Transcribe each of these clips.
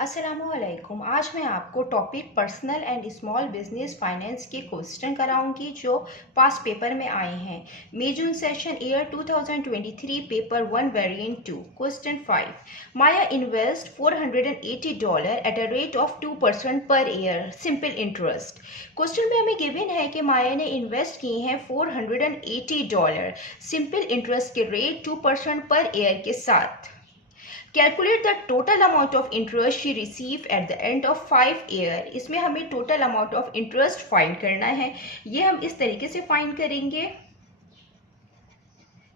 अस्सलामुअलैकुम। आज मैं आपको topic personal and small business finance के क्वेश्चन कराऊंगी जो पास पेपर में आए हैं। May June session year 2023 paper 1 variant 2 question 5। Maya invest $480 at a rate of 2% per year simple interest. Question में हमें गिवन है कि माया ने इन्वेस्ट किए हैं $480 सिंपल इंटरेस्ट के रेट 2% पर ईयर के साथ। Calculate the total amount of interest she receive at the end of 5 year. इसमें हमें total amount of interest find करना है। ये हम इस तरीके से फाइंड करेंगे।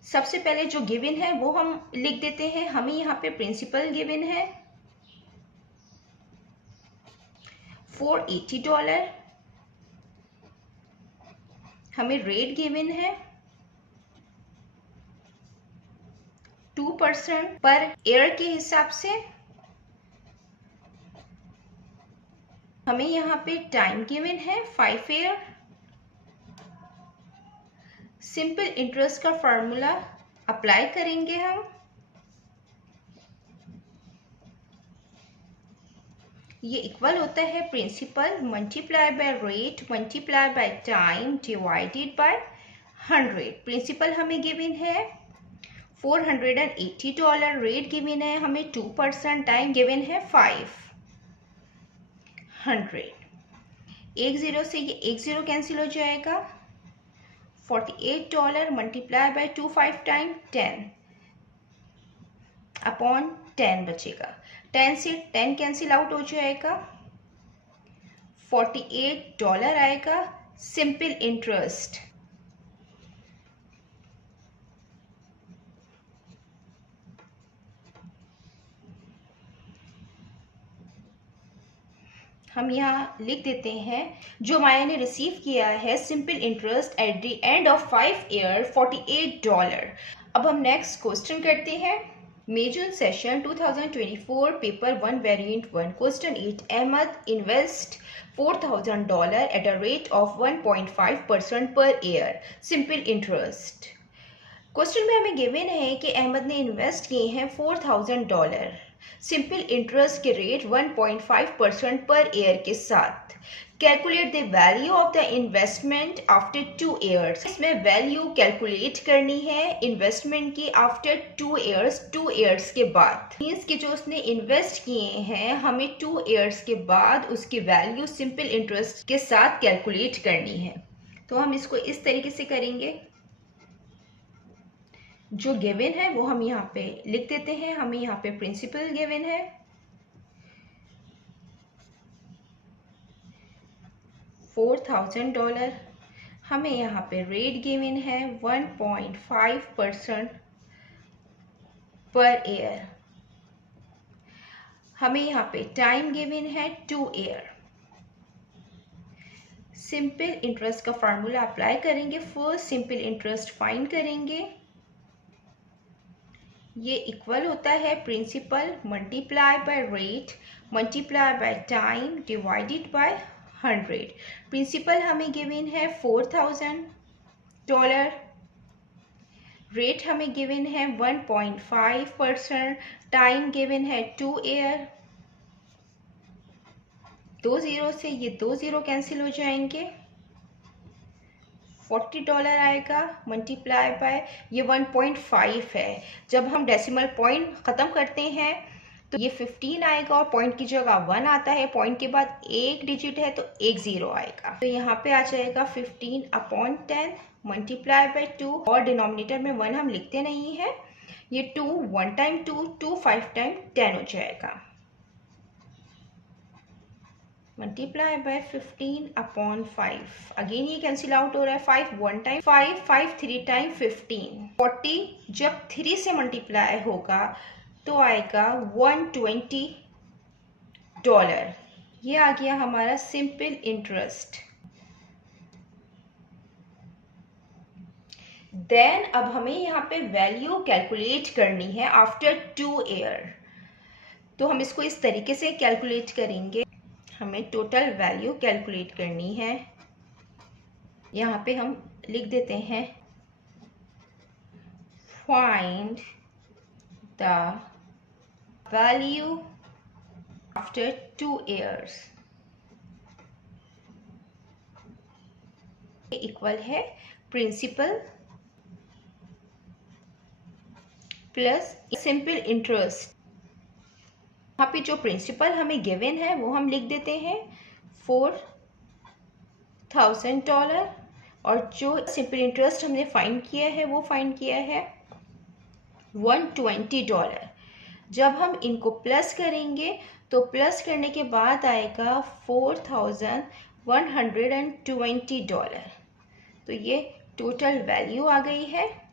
सबसे पहले जो गिवन है वो हम लिख देते हैं। हमें यहाँ पे प्रिंसिपल गिवन है $480। हमें रेट गिवन है 2% पर ईयर के हिसाब से। हमें यहाँ पे टाइम गिवन है 5 ईयर। सिंपल इंटरेस्ट का फॉर्मूला अप्लाई करेंगे हम। ये इक्वल होता है principal multiply by rate multiply by time divided by 100। Principal हमें गिवन है $480, रेट गिवन है हमें 2%, टाइम गिवन है 500। एक जीरो से ये एक जीरो कैंसिल हो जाएगा। $48 मल्टीप्लाई बाय 25 टाइम 10 अपॉन 10 बचेगा। 10 से 10 कैंसिल आउट हो जाएगा। $48 आएगा सिंपल इंटरेस्ट। हम यहाँ लिख देते हैं जो माया ने रिसीव किया है simple interest at the end of 5 year $48। अब हम नेक्स्ट क्वेश्चन करते हैं। May June session 2024 paper 1 variant 1 question 8। Ahmad invest $4000 at a rate of 1.5% per year simple interest. Question में हमें गिवन है कि अहमद ने इन्वेस्ट किए हैं $4000 सिंपल इंटरेस्ट के रेट 1.5% पर ईयर के साथ। Calculate the value of the investment after 2 years. इसमें वैल्यू कैलकुलेट करनी है इन्वेस्टमेंट की आफ्टर 2 ईयर्स के बाद। मीन्स कि जो उसने इन्वेस्ट किए हैं हमें 2 ईयर्स के बाद उसकी वैल्यू सिंपल इंटरेस्ट के साथ कैलकुलेट करनी है। तो हम इसको इस तरीके से करेंगे। जो गिवन है वो हम यहाँ पे लिख देते हैं। हमें यहाँ पे प्रिंसिपल गिवन है $4000। हमें यहाँ पे रेट गिवन है 1.5% पर ईयर। हमें यहाँ पे टाइम गिवन है 2 ईयर। सिंपल इंटरेस्ट का फार्मूला अप्लाई करेंगे। फर्स्ट सिंपल इंटरेस्ट फाइंड करेंगे। ये इक्वल होता है principal multiply by rate multiply by time divided by 100। Principal हमें गिवन है $4000। रेट हमें गिवन है 1.5%। टाइम गिवन है 2 ईयर। 2 जीरो से ये 2 जीरो कैंसिल हो जाएंगे। $40 आएगा मल्टीप्लाई बाय ये 1.5 है। जब हम डेसिमल पॉइंट ख़त्म करते हैं तो ये 15 आएगा और पॉइंट की जगह 1 आता है। पॉइंट के बाद एक डिजिट है तो एक जीरो आएगा। तो यहाँ पे आ जाएगा 15/10 मल्टीप्लाई बाय 2 और डिनोमिनेटर में 1 हम लिखते नहीं हैं। ये 2 1 टाइम 2 5 टाइम 10 हो जाएगा। Multiply by 15/5। अगेन ये कैंसिल आउट हो रहा है। 5 1 टाइम 5 5 3 टाइम 15। 40 जब 3 से मल्टीप्लाई होगा तो आएगा $120। ये आ गया हमारा सिंपल इंटरेस्ट। देन अब हमें यहाँ पे वैल्यू कैलकुलेट करनी है आफ्टर 2 ईयर। तो हम इसको इस तरीके से कैलकुलेट करेंगे। हमें टोटल वैल्यू कैलकुलेट करनी है। यहाँ पे हम लिख देते हैं find the value after 2 years equal है प्रिंसिपल प्लस सिंपल इंटरेस्ट। यहाँ पे जो प्रिंसिपल हमें गिवन है वो हम लिख देते हैं $4,000 और जो सिंपल इंटरेस्ट हमने फाइंड किया है वो फाइंड किया है $120। जब हम इनको प्लस करेंगे तो प्लस करने के बाद आएगा $4,120। तो ये टोटल वैल्यू आ गई है।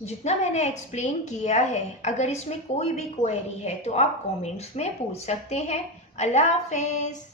जितना मैंने एक्सप्लेन किया है, अगर इसमें कोई भी क्वेरी है तो आप कमेंट्स में पूछ सकते हैं। अल्लाह हाफिज़।